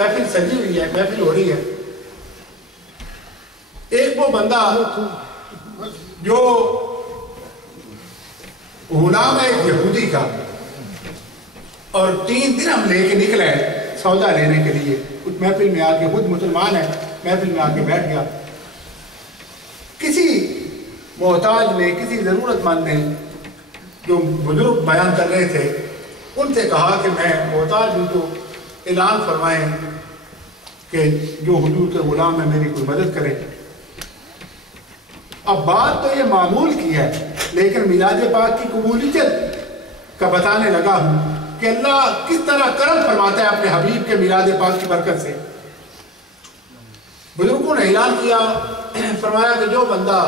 محفل سجی ہوئی ہے، محفل ہو رہی ہے، ایک وہ بندہ جو غلام ہے یہودی کا اور 3 درہم لے کے نکلا ہے سودا لینے کے لیے، اس محفل میں آ کے، خود مسلمان ہے، محفل میں آ کے بیٹھ گیا. کسی محتاج نے، کسی ضرورت مند نے، جو بزرگ بیان کر رہے تھے، ان سے کہا کہ میں محتاج ہوں تو اعلان فرمائیں کہ جو حضور کے غلام ہے میری کوئی مدد کرے. اب بات تو یہ معمول کی ہے، لیکن میلاد پاک کی قبولیت کا بتانے لگا ہوں کہ اللہ کس طرح کرم فرماتا ہے اپنے حبیب کے میلاد پاک کی برکت سے. بزرگوں نے اعلان کیا، فرمایا کہ جو بندہ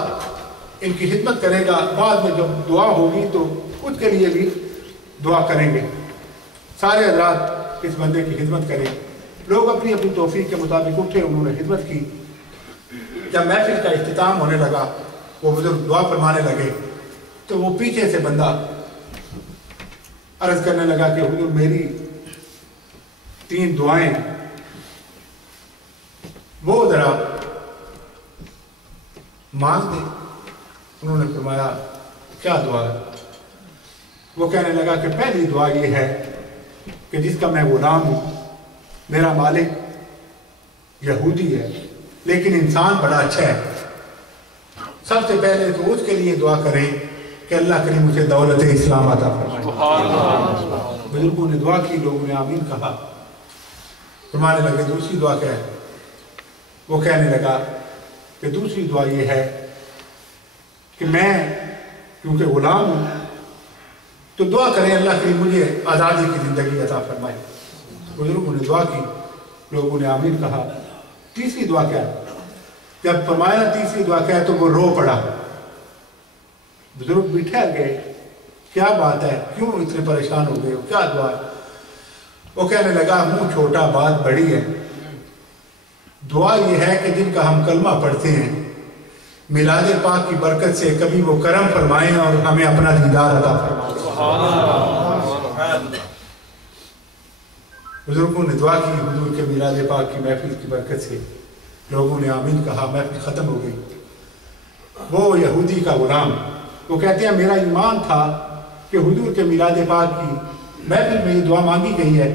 ان کی خدمت کرے گا، بعد میں جب دعا ہوگی تو اس کے لیے بھی دعا کریں گے. سارے حضرات اس بندے کی خدمت کریں. لوگ اپنی اپنی توفیق کے مطابق اٹھے، انہوں نے خدمت کی. جب محفل کا اختتام ہونے لگا، وہ بزرگ دعا فرمانے لگے تو وہ پیچھے سے بندہ عرض کرنے لگا کہ حضور میری 3 دعائیں وہ ذرا مانگ دے. انہوں نے فرمایا کیا دعا ہے؟ وہ کہنے لگا کہ پہلی دعا یہ ہے کہ جس کا میں غلام ہوں، میرا مالک یہودی ہے لیکن انسان بڑا اچھا ہے. سب سے پہلے تو اس کے لیے دعا کریں کہ اللہ کریم مجھے دولت اسلام عطا فرمائے. بزرگوں نے دعا کی، لوگوں نے آمین کہا. فرمانے لگے دوسری دعا کیا ہے؟ وہ کہنے لگا کہ دوسری دعا یہ ہے کہ میں کیونکہ غلام ہوں تو دعا کریں اللہ کریم مجھے آزادی کی زندگی عطا فرمائے. بزرگوں نے دعا کی، لوگوں نے آمین کہا. تیسری دعا کیا ہے؟ جب فرمایا تیسری دعا کیا ہے تو وہ رو پڑا. بزرگ بھی ٹھہر گئے، کیا بات ہے، کیوں اتنے پریشان ہو گئے، کیا دعا ہے؟ وہ کہنے لگا منہ چھوٹا بات بڑی ہے. دعا یہ ہے کہ جن کا ہم کلمہ پڑھتے ہیں میلاد پاک کی برکت سے کبھی وہ کرم فرمائیں اور ہمیں اپنا دیدار عطا فرمائیں. بزرگوں نے دعا کی حضور کے میلاد پاک کی محفل کی برکت سے. لوگوں نے آمین کہا. محفل ختم ہو گئی. وہ یہودی کا غلام، وہ کہتے ہیں میرا ایمان تھا کہ حضور کے میلاد پاک کی محفل میں یہ دعا مانگی گئی ہے،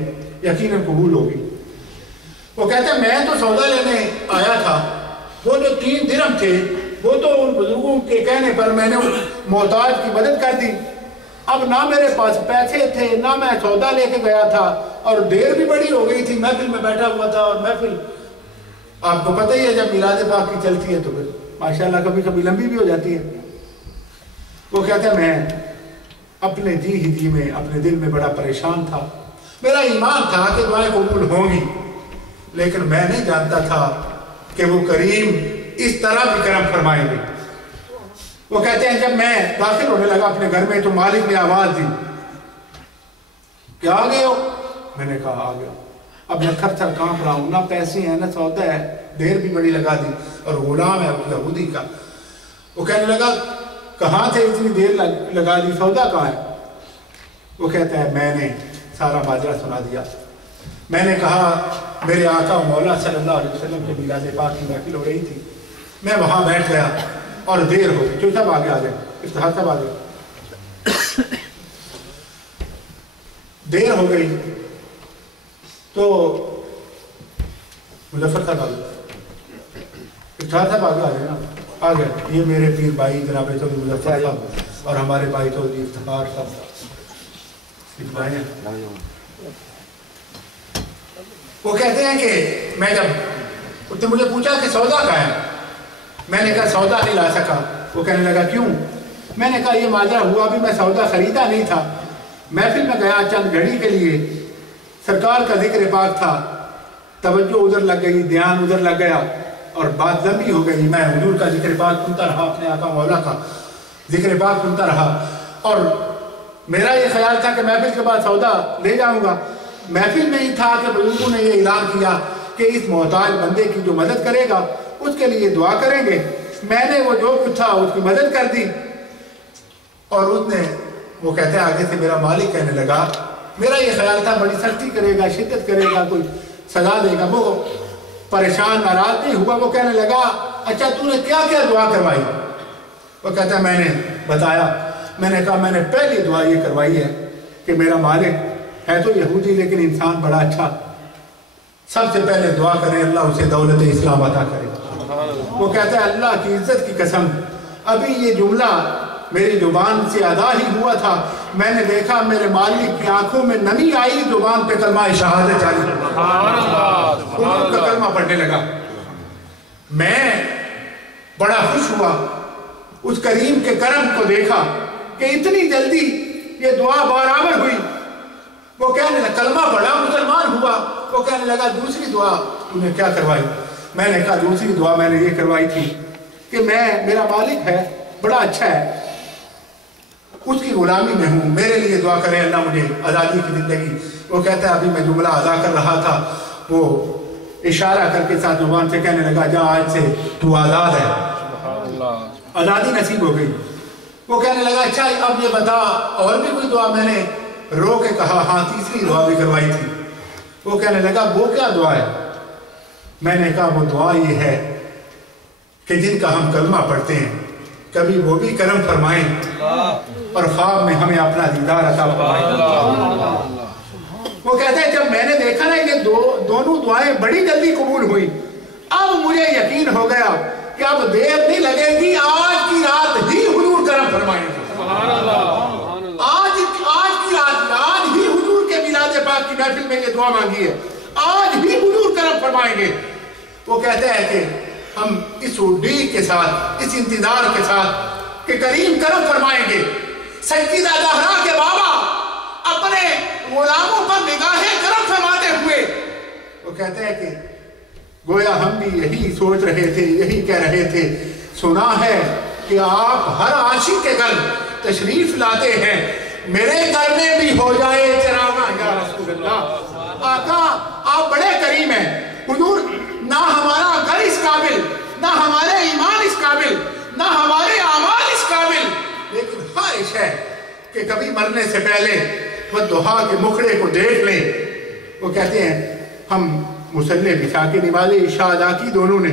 یقیناً قبول ہوگی. وہ کہتے ہیں میں تو سودا لینے آیا تھا، وہ جو 3 درہم تھے وہ تو ان بزرگوں کے کہنے پر میں نے محتاج کی مدد کر دی. اب نہ میرے پاس پیسے تھے، نہ میں سودا لے کے گیا تھا، اور دیر بھی بڑی ہو گئی تھی، محفل میں بیٹھا ہوا تھا. اور محفل آپ کو پتہ ہی ہے جب میلاد پاک کی چلتی ہے تو پھر ماشاءاللہ کبھی کبھی لمبی بھی ہو جاتی ہے. وہ کہتے ہیں میں اپنے جی میں، اپنے دل میں بڑا پریشان تھا. میرا ایمان تھا کہ دعائیں قبول ہوں گی، لیکن میں نہیں جانتا تھا کہ وہ کریم اس طرح بھی کرم فرمائیں گے. وہ کہتے ہیں جب میں داخل ہونے لگا اپنے گھر میں تو مالک نے آواز دی کہ آ گئے ہو؟ میں نے کہا آ گیا. اب میں تھر تھر کانپ رہا ہوں، نہ پیسے ہیں نہ سودا ہے، دیر بھی بڑی لگا دی، اور غلام ہے یہودی کا. وہ کہنے لگا کہاں تھے اتنی دیر لگا دی، سودا کہاں ہے؟ وہ کہتا ہے میں نے سارا ماجرا سنا دیا. میں نے کہا میرے آقا مولا صلی اللہ علیہ وسلم کے میلاد پاک کی محفل ہو رہی تھی، میں وہاں بیٹھ گیا اور دیر ہو گئی. چوتھا آگے آ گئے، افتخار صاحب آگے. دیر ہو گئی تو مظفر صاحب آگے، افتخار صاحب آگے آ گئے نا، آ گئے. یہ میرے پیر بھائی جناب چودھری مظفر صاحب اور ہمارے بھائی چودھری افتخار صاحب وہ کہتے ہیں کہ میں جب اس نے مجھے پوچھا کہ سودا کہاں ہے، میں نے کہا سودا نہیں لا سکا. وہ کہنے لگا کیوں؟ میں نے کہا یہ ماجرا ہوا بھی میں سودا خریدا نہیں تھا، محفل میں گیا چند گھڑی کے لیے، سرکار کا ذکر پاک تھا، توجہ ادھر لگ گئی، دھیان ادھر لگ گیا اور بات لمبی ہو گئی. میں حضور کا ذکر پاک سنتا رہا، اپنے آقا مولا کا ذکر پاک سنتا رہا، اور میرا یہ خیال تھا کہ محفل کے بعد سودا لے جاؤں گا. محفل میں ہی تھا کہ بزرگوں نے یہ اعلان کیا کہ اس محتاج بندے کی جو مدد کرے گا اس کے لیے دعا کریں گے. میں نے وہ جو کچھ تھا اس کی مدد کر دی، اور اس نے وہ کہتے ہیں آگے سے میرا مالک کہنے لگا میرا یہ خیال تھا بڑی سختی کرے گا، شدت کرے گا، کوئی सजा देगा। वो परेशान नाराज नहीं हुआ, वो कहने लगा अच्छा तूने क्या क्या दुआ करवाई? वो कहता है मैंने बताया, मैंने कहा मैंने पहली दुआ ये करवाई है कि मेरा मालिक है तो यहूदी लेकिन इंसान बड़ा अच्छा, सबसे पहले दुआ करें अल्लाह उसे दौलत इस्लाम अता करे। वो कहता है अल्लाह की इज्जत की कसम अभी ये जुमला मेरी जुबान से अदा ही हुआ था, मैंने देखा मेरे मालिक की आंखों में नमी आई, जुबान पे कलमा शहादत जारी का कलमा पढ़ने लगा। मैं बड़ा खुश हुआ, उस करीम के करम को देखा कि इतनी जल्दी ये दुआ बराबर हुई। वो कहने लगा कलमा पढ़ा, मुसलमान हुआ। वो कहने लगा दूसरी दुआ तूने क्या करवाई? मैंने कहा दूसरी दुआ मैंने ये करवाई थी कि मेरा मालिक है बड़ा अच्छा है, उसकी गुलामी में हूँ, मेरे लिए दुआ करें अल्लाह मुझे आज़ादी की ज़िंदगी। वो कहता है अभी मैं जुमला अदा कर रहा था, वो इशारा करके साथ जुबान से कहने लगा जा आज से तू आज़ाद है, आज़ादी नसीब हो गई। वो कहने लगा अच्छा अब ये बता और भी कोई दुआ? मैंने रो के कहा हाँ तीसरी दुआ भी करवाई थी। वो कहने लगा वो क्या दुआ है? मैंने कहा वो दुआ ये है कि जिनका हम कलमा पढ़ते हैं कभी वो भी करम फरमाएं और ख्वाब में हमें अपना दीदार अता फरमाएं। वो कहता है जब मैंने देखा ना ये दोनों दुआएं बड़ी जल्दी कबूल हुई, अब मुझे यकीन हो गया कि अब देर नहीं लगेगी, आज की रात ही हुजूर करम फरमाएंगे। आज की रात, आज ही हुजूर के मिलाद पाक की महफिल में ये दुआ मांगी है, आज ही हुजूर करम फरमाएंगे। वो कहता है कि हम इस उम्मीद के साथ, इस इंतजार के साथ कि करीम करम फरमाएंगे। सज्जिदा ज़हरा के बाबा अपने गुलामों पर निगाहें करम फरमाते हुए वो कहते हैं कि गोया हम भी यही सोच रहे थे, यही कह रहे थे, सुना है कि आप हर आशिक के घर तशरीफ लाते हैं, मेरे घर में भी हो जाए चरागा या रसूल अल्लाह। आका आप बड़े करीम हैं हुजूर, ना हमारा घर इस काबिल, ना हमारे ईमान इस काबिल, ना हमारे आमाल इस काबिल, लेकिन ख्वाहिश है कि कभी मरने से पहले वो दुहा के मुखड़े को देख लें। वो कहते हैं हम मुसल्ले बिछा के निवाले इशा अदा की दोनों ने,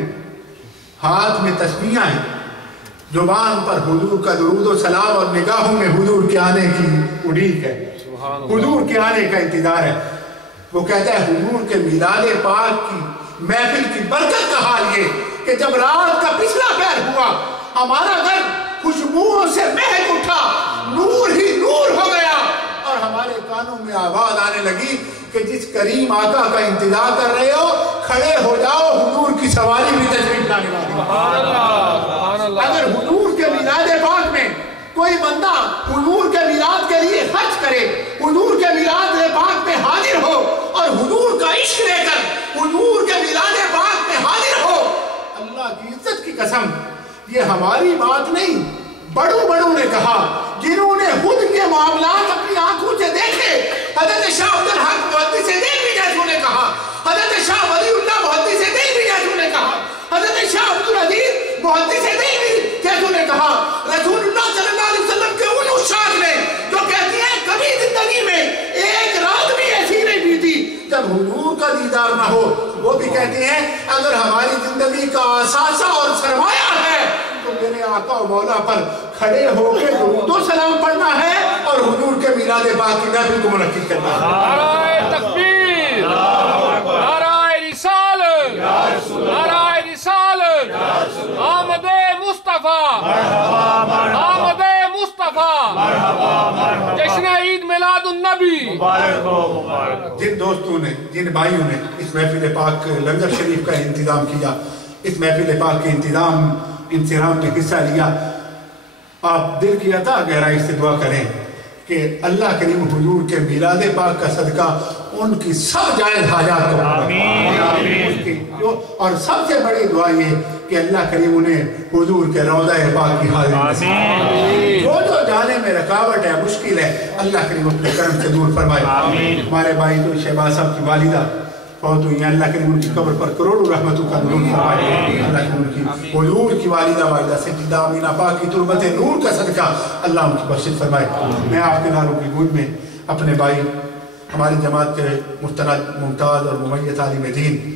हाथ में तस्बीहां हैं, जुबान पर हुजूर का दुरूद और सलाम और निगाहों में हुजूर के आने की उड़ीक है, हुजूर के आने का इंतजार है। वो कहता है हुजूर के मिलाद पाक की महफिल की बरकत का हाल ये कि जब रात का पिछला पहर हुआ हमारा घर खुशबुओं से महक उठा, नूर ही नूर हो गया और हमारे कानों में आवाज आने लगी कि जिस करीम आका का इंतजार कर रहे हो खड़े हो जाओ, हुजूर की सवारी भी तशरीफ लाने वाली। अगर हुजूर के मिलाद पाक में कोई बंदा हुजूर के मिलाद के लिए खर्च करे, हुजूर के मिलाद पाक में हाजिर हो और हुजूर का इश्क लेकर हुजूर के मिलाद पाक में हाजिर हो, अल्लाह की इज्जत की कसम ये हमारी बात नहीं, बड़ों ने कहा जिन्होंने खुद के मामलात अपनी आंखों से देखे। हजरत शाह अब्दुल हक मुहद्दिस दिल्वी जैसों ने कहा, हजरत शाह वलीउल्लाह मुहद्दिस दिल्वी जैसों ने कहा, हजरत शाह अब्दुल अजीज मुहद्दिस दिल्वी जैसों ने कहा, रसूलुल्लाह सल्लल्लाहु अलैहि वसल्लम के उन उस्ताद ने जो कहती हैं कभी जिंदगी में एक रात भी ऐसी नहीं बीती जब हुजूर का दीदार ना हो। वो भी कहते हैं अगर हमारी जिंदगी का असासा और सरमाया है तो मेरे आका और मौला पर खड़े होकर दुरूद और सलाम पढ़ना है और हुजूर के मिलाद पाक की महफिल को मुनक्किद करना है। नाराए तकबीर, नाराए रिसालत, नाराए रिसालत, आमदे मुस्तफा, आमदे मुस्तफा, जश्न ईद मिलादुन नबी। जिन दोस्तों ने, जिन भाइयों ने इस महफिल पाक लंगर शरीफ का इंतजाम किया, इस महफिल पाक के इंतजाम में हिस्सा लिया, आप दिल की अता गहराई से दुआ करें कि अल्लाह करीम हुजूर के मिलाद पाक का सदका उनकी सब जायज़ हाजात को, और सबसे बड़ी दुआ ये कि अल्लाह करीम उन्हें हुजूर के रौज़ा पाक की हाज़िरी, जो जाने में रुकावट है, मुश्किल है, अल्लाह करीम अपने करम से दूर फरमाए। हमारे भाई तो शहबाज साहब की वालिदा और तो ये अल्लाह करीम उनकी कब्र पर करोड़ों रहमतों का नूर फरमाए। अल्लाह करीम उनकी हुजूर की वालिदा सैयदा अमीना पाक की तुरबत नूर का सदका अल्लाह उनकी बख्शिश फरमाए। मैं आपके नालों की गूंज में अपने भाई ہماری جماعت کے مستند ممتاز اور ممیز عالم دین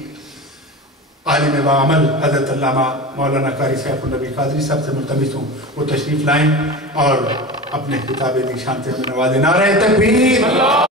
عالم بعمل حضرت علامہ مولانا قاری سیف النبی قادری صاحب سے ملتمس ہوں وہ تشریف لائیں اور اپنے خطاب ذی شان سے ہمیں نوازیں۔ نعرہ تکبیر!